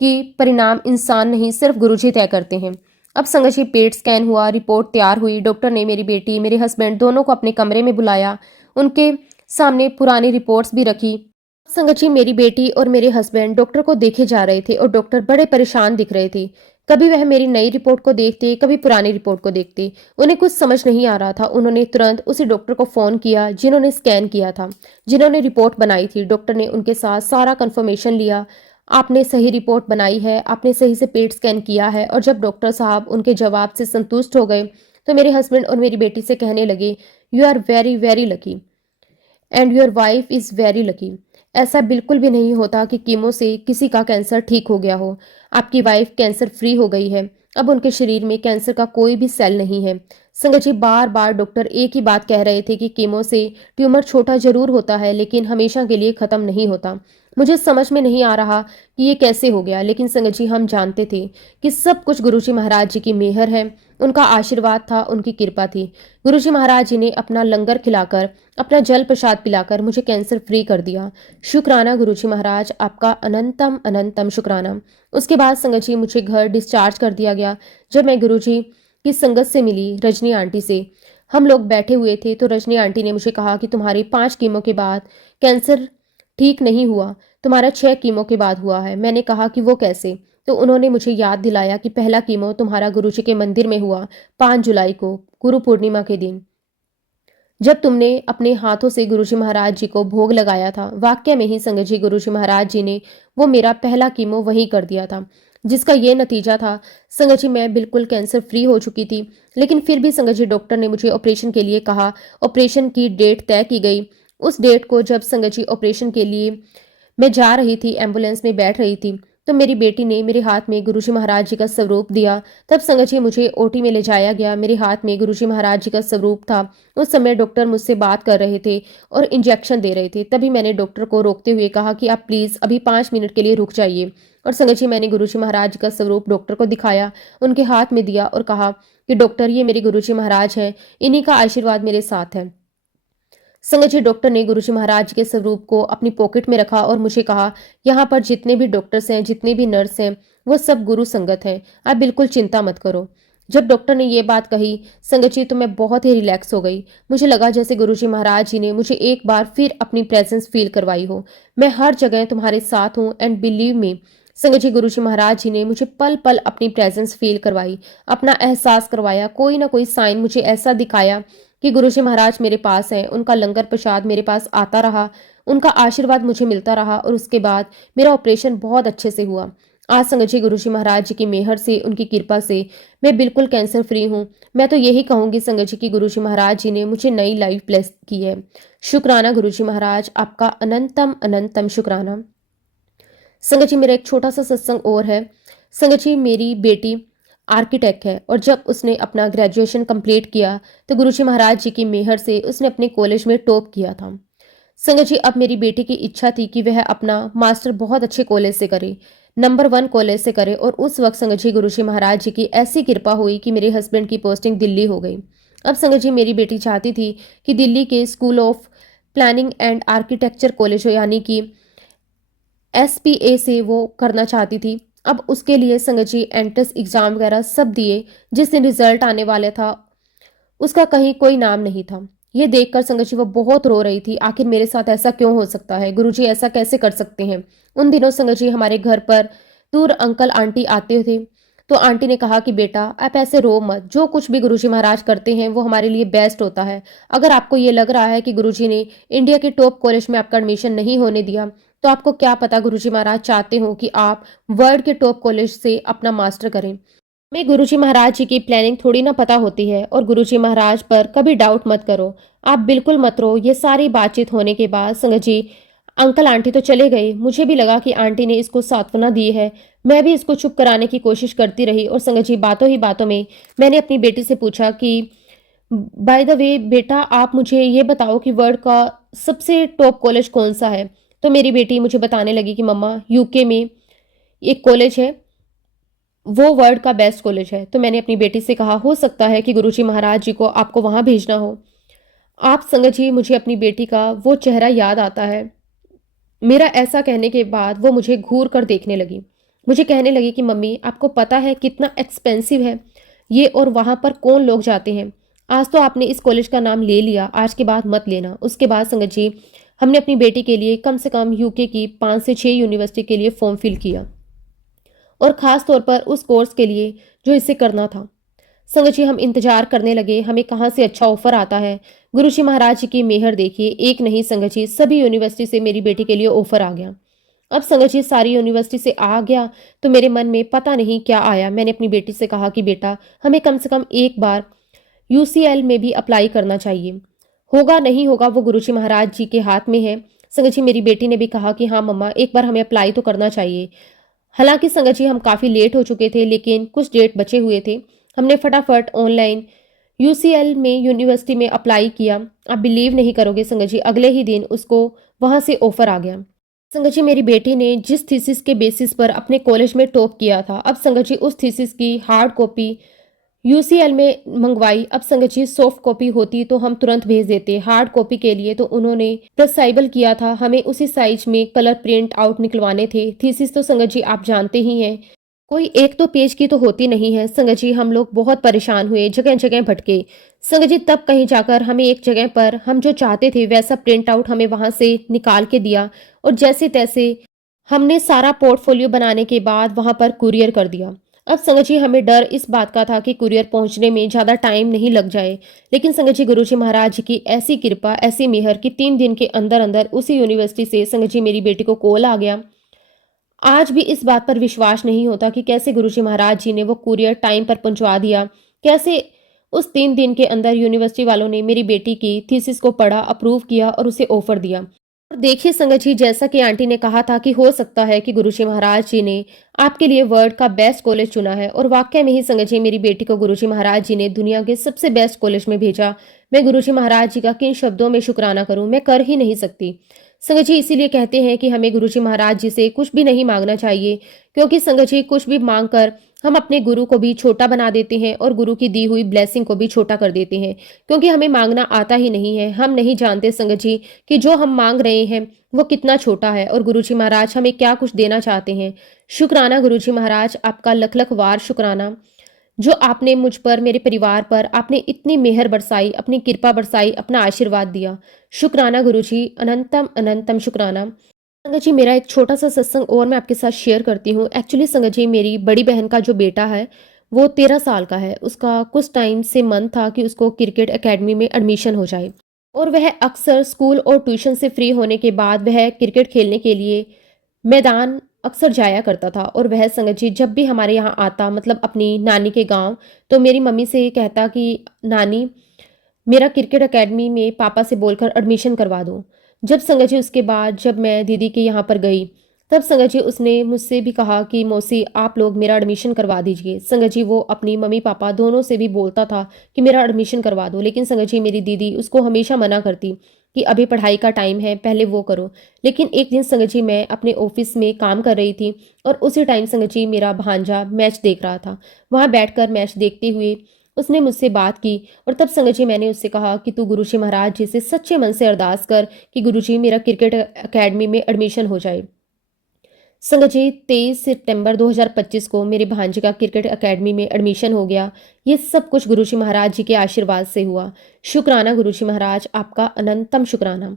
कि परिणाम इंसान नहीं, सिर्फ गुरुजी तय करते हैं। अब संगत पेट स्कैन हुआ, रिपोर्ट तैयार हुई। डॉक्टर ने मेरी बेटी, मेरे हस्बैंड दोनों को अपने कमरे में बुलाया, उनके सामने पुरानी रिपोर्ट्स भी रखी। संगत जी, मेरी बेटी और मेरे हस्बैंड डॉक्टर को देखे जा रहे थे और डॉक्टर बड़े परेशान दिख रहे थे। कभी वह मेरी नई रिपोर्ट को देखते, कभी पुरानी रिपोर्ट को देखते। उन्हें कुछ समझ नहीं आ रहा था। उन्होंने तुरंत उसी डॉक्टर को फोन किया जिन्होंने स्कैन किया था, जिन्होंने रिपोर्ट बनाई थी। डॉक्टर ने उनके साथ सारा कंफर्मेशन लिया, आपने सही रिपोर्ट बनाई है, आपने सही से पेट स्कैन किया है। और जब डॉक्टर साहब उनके जवाब से संतुष्ट हो गए तो मेरे हस्बैंड और मेरी बेटी से कहने लगे, you are very very lucky and your wife is very lucky. ऐसा बिल्कुल भी नहीं होता कि कीमो से किसी का कैंसर ठीक हो गया हो। आपकी वाइफ कैंसर फ्री हो गई है। अब उनके शरीर में कैंसर का कोई भी सेल नहीं है। संगत जी, बार बार डॉक्टर एक ही बात कह रहे थे कि कीमो से ट्यूमर छोटा जरूर होता है, लेकिन हमेशा के लिए खत्म नहीं होता। मुझे समझ में नहीं आ रहा कि ये कैसे हो गया, लेकिन संगत जी, हम जानते थे कि सब कुछ गुरुजी महाराज जी की मेहर है, उनका आशीर्वाद था, उनकी कृपा थी। गुरुजी महाराज जी ने अपना लंगर खिलाकर, अपना जल प्रसाद पिलाकर मुझे कैंसर फ्री कर दिया। शुक्राना गुरुजी महाराज, आपका अनंतम अनंतम शुक्राना। उसके बाद संगत जी, मुझे घर डिस्चार्ज कर दिया गया। जब मैं गुरुजी की संगत से मिली, रजनी आंटी से, हम लोग बैठे हुए थे तो रजनी आंटी ने मुझे कहा कि तुम्हारी 5 कीमो के बाद कैंसर ठीक नहीं हुआ, तुम्हारा 6 कीमो के बाद हुआ है। मैंने कहा कि वो कैसे? तो उन्होंने मुझे याद दिलाया कि पहला कीमो तुम्हारा गुरुजी के मंदिर में हुआ 5 जुलाई को, गुरु पूर्णिमा के दिन, जब तुमने अपने हाथों से गुरुजी महाराज जी को भोग लगाया था। वाक्य में ही संगत जी, गुरुजी महाराज जी ने वो मेरा पहला कीमो वहीं कर दिया था, जिसका ये नतीजा था। संगत जी, मैं बिल्कुल कैंसर फ्री हो चुकी थी, लेकिन फिर भी संगत जी, डॉक्टर ने मुझे ऑपरेशन के लिए कहा। ऑपरेशन की डेट तय की गई। उस डेट को जब संगत जी ऑपरेशन के लिए मैं जा रही थी, एम्बुलेंस में बैठ रही थी, तो मेरी बेटी ने मेरे हाथ में गुरुजी महाराज जी का स्वरूप दिया। तब संगत जी, मुझे ओटी में ले जाया गया। मेरे हाथ में गुरुजी महाराज जी का स्वरूप था। उस समय डॉक्टर मुझसे बात कर रहे थे और इंजेक्शन दे रहे थे। तभी मैंने डॉक्टर को रोकते हुए कहा कि आप प्लीज़ अभी 5 मिनट के लिए रुक जाइए। और संगत जी, मैंने गुरुजी महाराज जी का स्वरूप डॉक्टर को दिखाया, उनके हाथ में दिया और कहा कि डॉक्टर, ये मेरे गुरुजी महाराज हैं, इन्हीं का आशीर्वाद मेरे साथ है। संगत जी, डॉक्टर ने गुरुजी महाराज के स्वरूप को अपनी पॉकेट में रखा और मुझे कहा, यहाँ पर जितने भी डॉक्टर्स हैं, जितने भी नर्स हैं, वो सब गुरु संगत हैं, आप बिल्कुल चिंता मत करो। जब डॉक्टर ने ये बात कही संगत जी, तो मैं बहुत ही रिलैक्स हो गई। मुझे लगा जैसे गुरुजी महाराज जी ने मुझे एक बार फिर अपनी प्रेजेंस फील करवाई हो। मैं हर जगह तुम्हारे साथ हूँ एंड बिलीव मी। संगत जी, गुरुजी महाराज जी ने मुझे पल पल अपनी प्रेजेंस फील करवाई, अपना एहसास करवाया। कोई ना कोई साइन मुझे ऐसा दिखाया कि गुरुजी महाराज मेरे पास हैं। उनका लंगर प्रसाद मेरे पास आता रहा, उनका आशीर्वाद मुझे मिलता रहा और उसके बाद मेरा ऑपरेशन बहुत अच्छे से हुआ। आज संगत जी, गुरुजी महाराज जी की मेहर से, उनकी कृपा से मैं बिल्कुल कैंसर फ्री हूँ। मैं तो यही कहूँगी संगत जी की गुरुजी महाराज जी ने मुझे नई लाइफ ब्लेस की है। शुक्राना गुरुजी महाराज, आपका अनंतम अनंतम शुक्राना। संगत जी, मेरा एक छोटा सा सत्संग और है। संगत जी, मेरी बेटी आर्किटेक्ट है और जब उसने अपना ग्रेजुएशन कंप्लीट किया तो गुरुजी महाराज जी की मेहर से उसने अपने कॉलेज में टॉप किया था। संगत जी, अब मेरी बेटी की इच्छा थी कि वह अपना मास्टर बहुत अच्छे कॉलेज से करे, नंबर 1 कॉलेज से करे। और उस वक्त संगत जी, गुरुजी महाराज जी की ऐसी कृपा हुई कि मेरे हस्बैंड की पोस्टिंग दिल्ली हो गई। अब संगत जी, मेरी बेटी चाहती थी कि दिल्ली के school of planning and architecture college हो, यानी कि SPA से वो करना चाहती थी। अब उसके लिए संगत जी एंट्रेंस एग्जाम वगैरह सब दिए। जिस दिन रिजल्ट आने वाला था उसका कहीं कोई नाम नहीं था। ये देखकर संगत जी वो बहुत रो रही थी, आखिर मेरे साथ ऐसा क्यों हो सकता है, गुरुजी ऐसा कैसे कर सकते हैं। उन दिनों संगत जी हमारे घर पर दूर अंकल आंटी आते थे तो आंटी ने कहा कि बेटा आप ऐसे रो मत, जो कुछ भी गुरुजी महाराज करते हैं वो हमारे लिए बेस्ट होता है। अगर आपको ये लग रहा है कि गुरुजी ने इंडिया के टॉप कॉलेज में आपका एडमिशन नहीं होने दिया, तो आपको क्या पता गुरुजी महाराज चाहते हो कि आप वर्ल्ड के टॉप कॉलेज से अपना मास्टर करें। हमें गुरुजी महाराज जी की प्लानिंग थोड़ी ना पता होती है, और गुरुजी महाराज पर कभी डाउट मत करो। आप बिल्कुल मत रो। ये सारी बातचीत होने के बाद संगत जी अंकल आंटी तो चले गए। मुझे भी लगा कि आंटी ने इसको सांत्वना दी है। मैं भी इसको चुप कराने की कोशिश करती रही, और संगत जी बातों ही बातों में मैंने अपनी बेटी से पूछा कि बाय द वे बेटा, आप मुझे ये बताओ कि वर्ल्ड का सबसे टॉप कॉलेज कौन सा है। तो मेरी बेटी मुझे बताने लगी कि मम्मा यूके में एक कॉलेज है, वो वर्ल्ड का बेस्ट कॉलेज है। तो मैंने अपनी बेटी से कहा हो सकता है कि गुरुजी महाराज जी को आपको वहां भेजना हो। आप संगत जी, मुझे अपनी बेटी का वो चेहरा याद आता है। मेरा ऐसा कहने के बाद वो मुझे घूर कर देखने लगी। मुझे कहने लगी कि मम्मी आपको पता है कितना एक्सपेंसिव है ये, और वहां पर कौन लोग जाते हैं। आज तो आपने इस कॉलेज का नाम ले लिया, आज के बाद मत लेना। उसके बाद संगत जी हमने अपनी बेटी के लिए कम से कम यूके की 5 से 6 यूनिवर्सिटी के लिए फॉर्म फिल किया, और खास तौर पर उस कोर्स के लिए जो इसे करना था। संगत जी हम इंतजार करने लगे, हमें कहाँ से अच्छा ऑफर आता है। गुरुजी महाराज जी की मेहर देखिए, एक नहीं संगत जी सभी यूनिवर्सिटी से मेरी बेटी के लिए ऑफर आ गया। अब संगत जी सारी यूनिवर्सिटी से आ गया तो मेरे मन में पता नहीं क्या आया। मैंने अपनी बेटी से कहा कि बेटा हमें कम से कम एक बार यूसीएल में भी अप्लाई करना चाहिए। होगा नहीं होगा वो गुरुजी महाराज जी के हाथ में है। संगत जी मेरी बेटी ने भी कहा कि हाँ मम्मा, एक बार हमें अप्लाई तो करना चाहिए। हालांकि संगत जी हम काफ़ी लेट हो चुके थे, लेकिन कुछ डेट बचे हुए थे। हमने फटाफट ऑनलाइन यूसीएल में यूनिवर्सिटी में अप्लाई किया। आप बिलीव नहीं करोगे संगत जी, अगले ही दिन उसको वहां से ऑफर आ गया। संगत जी मेरी बेटी ने जिस थीसिस के बेसिस पर अपने कॉलेज में टॉप किया था, अब संगत जी उस थीसिस की हार्ड कॉपी यूसीएल में मंगवाई। अब संगत जी सॉफ्ट कॉपी होती तो हम तुरंत भेज देते, हार्ड कॉपी के लिए तो उन्होंने प्रेसाइबल किया था। हमें उसी साइज में कलर प्रिंट आउट निकलवाने थे। थीसिस तो संगत जी आप जानते ही हैं, कोई एक तो पेज की तो होती नहीं है। संगत जी हम लोग बहुत परेशान हुए, जगह जगह भटके। संगत जी तब कहीं जाकर हमें एक जगह पर हम जो चाहते थे वैसा प्रिंट आउट हमें वहां से निकाल के दिया, और जैसे तैसे हमने सारा पोर्टफोलियो बनाने के बाद वहां पर कुरियर कर दिया। अब संगत जी हमें डर इस बात का था कि कुरियर पहुंचने में ज़्यादा टाइम नहीं लग जाए, लेकिन संगत जी गुरुजी महाराज जी की ऐसी कृपा, ऐसी मेहर कि 3 दिन के अंदर अंदर उसी यूनिवर्सिटी से संगत जी मेरी बेटी को कॉल आ गया। आज भी इस बात पर विश्वास नहीं होता कि कैसे गुरुजी महाराज जी ने वो कुरियर टाइम पर पहुंचवा दिया। कैसे उस 3 दिन के अंदर यूनिवर्सिटी वालों ने मेरी बेटी की थीसिस को पढ़ा, अप्रूव किया और उसे ऑफर दिया। और देखिए संगत जी, जैसा कि आंटी ने कहा था कि हो सकता है कि गुरुजी महाराज जी ने आपके लिए वर्ल्ड का बेस्ट कॉलेज चुना है, और वाकई में ही संगत जी मेरी बेटी को गुरुजी महाराज जी ने दुनिया के सबसे बेस्ट कॉलेज में भेजा। मैं गुरुजी महाराज जी का किन शब्दों में शुक्राना करूं, मैं कर ही नहीं सकती। संगत जी इसीलिए कहते हैं कि हमें गुरुजी महाराज जी से कुछ भी नहीं मांगना चाहिए, क्योंकि संगत जी कुछ भी मांग कर हम अपने गुरु को भी छोटा बना देते हैं, और गुरु की दी हुई ब्लेसिंग को भी छोटा कर देते हैं, क्योंकि हमें मांगना आता ही नहीं है। हम नहीं जानते संगत जी कि जो हम मांग रहे हैं वो कितना छोटा है, और गुरुजी महाराज हमें क्या कुछ देना चाहते हैं। शुक्राना गुरुजी महाराज, आपका लख लख वार शुक्राना, जो आपने मुझ पर, मेरे परिवार पर आपने इतनी मेहर बरसाई, अपनी कृपा बरसाई, अपना आशीर्वाद दिया। शुक्राना गुरुजी, अनंतम अनंतम शुक्राना। संगत जी मेरा एक छोटा सा सत्संग और मैं आपके साथ शेयर करती हूँ। एक्चुअली संगत जी मेरी बड़ी बहन का जो बेटा है वो 13 साल का है। उसका कुछ टाइम से मन था कि उसको क्रिकेट एकेडमी में एडमिशन हो जाए, और वह अक्सर स्कूल और ट्यूशन से फ्री होने के बाद वह क्रिकेट खेलने के लिए मैदान अक्सर जाया करता था। और वह संगत जी जब भी हमारे यहाँ आता, मतलब अपनी नानी के गांव, तो मेरी मम्मी से ये कहता कि नानी मेरा क्रिकेट एकेडमी में पापा से बोलकर एडमिशन करवा दो। जब संगत जी उसके बाद जब मैं दीदी के यहाँ पर गई, तब संगत जी उसने मुझसे भी कहा कि मौसी आप लोग मेरा एडमिशन करवा दीजिए। संगत जी वो अपनी मम्मी पापा दोनों से भी बोलता था कि मेरा एडमिशन करवा दो, लेकिन संगत जी मेरी दीदी उसको हमेशा मना करती कि अभी पढ़ाई का टाइम है, पहले वो करो। लेकिन एक दिन संगत जी मैं अपने ऑफिस में काम कर रही थी, और उसी टाइम संगत जी मेरा भांजा मैच देख रहा था। वहाँ बैठकर मैच देखते हुए उसने मुझसे बात की, और तब संगत जी मैंने उससे कहा कि तू गुरुजी महाराज जी से सच्चे मन से अरदास कर कि गुरुजी मेरा क्रिकेट एकेडमी में एडमिशन हो जाए। संगत जी 23 सितंबर 2025 को मेरे भांजे का क्रिकेट एकेडमी में एडमिशन हो गया। ये सब कुछ गुरुजी महाराज जी के आशीर्वाद से हुआ। शुक्राना गुरुजी महाराज, आपका अनंतम शुक्राना।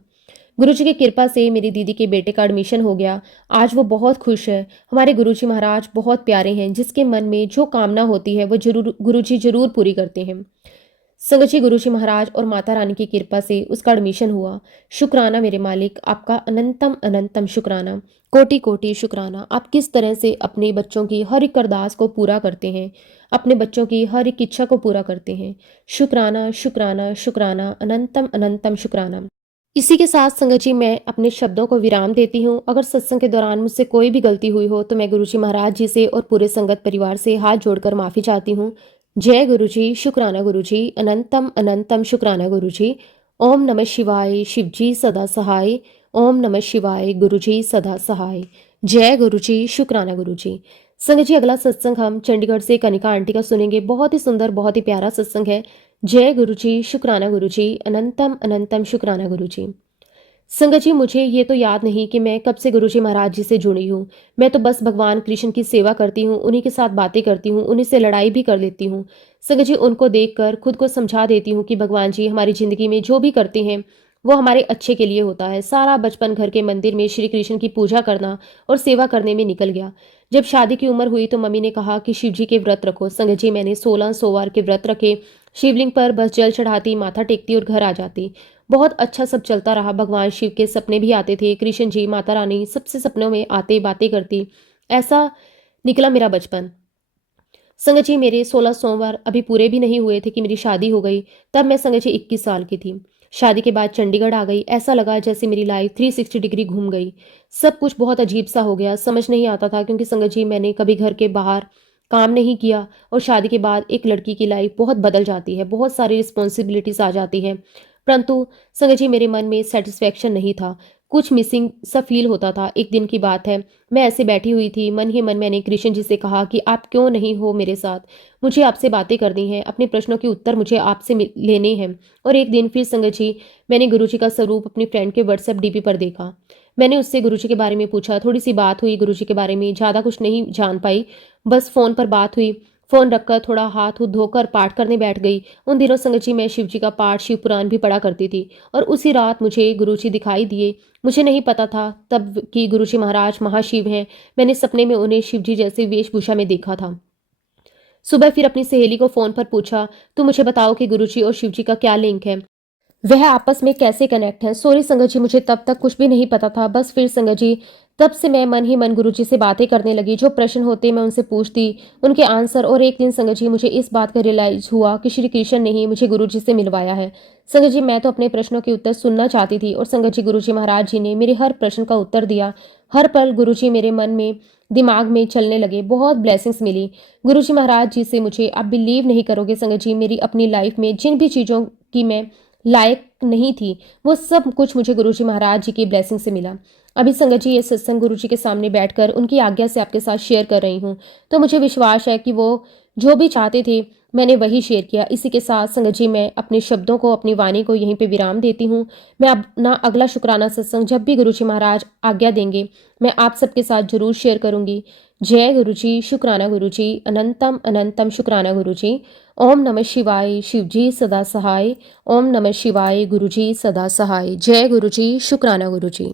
गुरुजी की कृपा से मेरी दीदी के बेटे का एडमिशन हो गया। आज वो बहुत खुश है। हमारे गुरुजी महाराज बहुत प्यारे हैं। जिसके मन में जो कामना होती है वो जरूर गुरुजी जरूर पूरी करते हैं। संगत जी, गुरुजी महाराज और माता रानी की कृपा से उसका एडमिशन हुआ। शुक्राना मेरे मालिक, आपका अनंतम अनंतम शुक्राना, कोटि कोटि शुक्राना। आप किस तरह से अपने बच्चों की हर एक अरदास को पूरा करते हैं, अपने बच्चों की हर एक इच्छा को पूरा करते हैं। शुक्राना शुक्राना शुक्राना, अनंतम अनंतम शुक्राना। इसी के साथ संगत जी, मैं अपने शब्दों को विराम देती हूँ। अगर सत्संग के दौरान मुझसे कोई भी गलती हुई हो तो मैं गुरुजी महाराज जी से और पूरे संगत परिवार से हाथ जोड़कर माफ़ी चाहती हूँ। जय गुरुजी, शुक्राना गुरुजी, अनंतम अनंतम शुक्राना गुरुजी। ओम नमः शिवाय, शिवजी सदा सहाय। ओम नमः शिवाय, गुरुजी सदा सहाय। जय गुरुजी, शुक्राना गुरुजी। संगत जी, अगला सत्संग हम चंडीगढ़ से कनिका आंटी का सुनेंगे। बहुत ही सुंदर, बहुत ही प्यारा सत्संग है। जय गुरुजी, शुक्राना गुरुजी, अनंतम अनंतम शुक्राना गुरुजी। संगत जी, मुझे ये तो याद नहीं कि मैं कब से गुरुजी महाराज जी से जुड़ी हूँ। मैं तो बस भगवान कृष्ण की सेवा करती हूँ, उन्हीं के साथ बातें करती हूँ, उन्हीं से लड़ाई भी कर लेती हूँ। संगत जी, उनको देखकर खुद को समझा देती हूँ कि भगवान जी हमारी ज़िंदगी में जो भी करते हैं वो हमारे अच्छे के लिए होता है। सारा बचपन घर के मंदिर में श्री कृष्ण की पूजा करना और सेवा करने में निकल गया। जब शादी की उम्र हुई तो मम्मी ने कहा कि शिव जी के व्रत रखो। संगत जी, मैंने 16 सोमवार के व्रत रखे। शिवलिंग पर बस जल चढ़ाती, माथा टेकती और घर आ जाती। बहुत अच्छा सब चलता रहा। भगवान शिव के सपने भी आते थे, कृष्ण जी, माता रानी सबसे सपनों में आते, बातें करती। ऐसा निकला मेरा बचपन। संगत जी, मेरे 16 सोमवार अभी पूरे भी नहीं हुए थे कि मेरी शादी हो गई। तब मैं संगत जी 21 साल की थी। शादी के बाद चंडीगढ़ आ गई। ऐसा लगा जैसे मेरी लाइफ 360 डिग्री घूम गई। सब कुछ बहुत अजीब सा हो गया, समझ नहीं आता था, क्योंकि संगत जी मैंने कभी घर के बाहर काम नहीं किया और शादी के बाद एक लड़की की लाइफ बहुत बदल जाती है, बहुत सारी रिस्पॉन्सिबिलिटीज आ जाती हैं। परंतु संगत जी, मेरे मन में सेटिस्फैक्शन नहीं था, कुछ मिसिंग सा फील होता था। एक दिन की बात है, मैं ऐसे बैठी हुई थी, मन ही मन मैंने कृष्ण जी से कहा कि आप क्यों नहीं हो मेरे साथ, मुझे आपसे बातें करनी है, अपने प्रश्नों के उत्तर मुझे आपसे लेने हैं। और एक दिन फिर संगत जी, मैंने गुरु जी का स्वरूप अपनी फ्रेंड के व्हाट्सएप डीपी पर देखा। मैंने उससे गुरु जी के बारे में पूछा, थोड़ी सी बात हुई गुरु जी के बारे में, ज़्यादा कुछ नहीं जान पाई, बस फ़ोन पर बात हुई। फ़ोन रखकर थोड़ा हाथ उथ धोकर पाठ करने बैठ गई। उन दिनों संगत जी मैं शिव जी का पाठ, शिव पुराण भी पढ़ा करती थी। और उसी रात मुझे गुरु जी दिखाई दिए। मुझे नहीं पता था तब कि गुरुजी महाराज महाशिव हैं। मैंने सपने में उन्हें शिव जी जैसे वेशभूषा में देखा था। सुबह फिर अपनी सहेली को फोन पर पूछा, तो मुझे बताओ कि गुरुजी और शिव जी का क्या लिंक है, वह आपस में कैसे कनेक्ट हैं। सॉरी संगत जी, मुझे तब तक कुछ भी नहीं पता था। बस फिर संगत जी, तब से मैं मन ही मन गुरुजी से बातें करने लगी। जो प्रश्न होते मैं उनसे पूछती, उनके आंसर। और एक दिन संगत जी, मुझे इस बात का रियलाइज हुआ कि श्री कृष्ण ने ही मुझे गुरुजी से मिलवाया है। संगत जी, मैं तो अपने प्रश्नों के उत्तर सुनना चाहती थी और संगत जी, गुरुजी महाराज जी ने मेरे हर प्रश्न का उत्तर दिया। हर पल गुरुजी मेरे मन में, दिमाग में चलने लगे। बहुत ब्लेसिंग्स मिली गुरुजी महाराज जी से मुझे। आप बिलीव नहीं करोगे संगत जी, मेरी अपनी लाइफ में जिन भी चीज़ों की मैं लायक नहीं थी, वो सब कुछ मुझे गुरुजी महाराज जी की ब्लेसिंग से मिला। अभी संगत जी, ये सत्संग गुरुजी के सामने बैठकर उनकी आज्ञा से आपके साथ शेयर कर रही हूँ, तो मुझे विश्वास है कि वो जो भी चाहते थे मैंने वही शेयर किया। इसी के साथ संगत जी, मैं अपने शब्दों को, अपनी वाणी को यहीं पे विराम देती हूँ। मैं अपना अगला शुक्राना सत्संग जब भी गुरुजी महाराज आज्ञा देंगे, मैं आप सबके साथ जरूर शेयर करूंगी। जय गुरुजी, शुक्राना गुरुजी, अनंतम अनंतम शुक्राना गुरुजी। ओम नमः शिवाय, शिवजी सदा सहाय। ओम नमः शिवाय, गुरुजी सदा सहाय। जय गुरुजी, शुक्राना गुरुजी।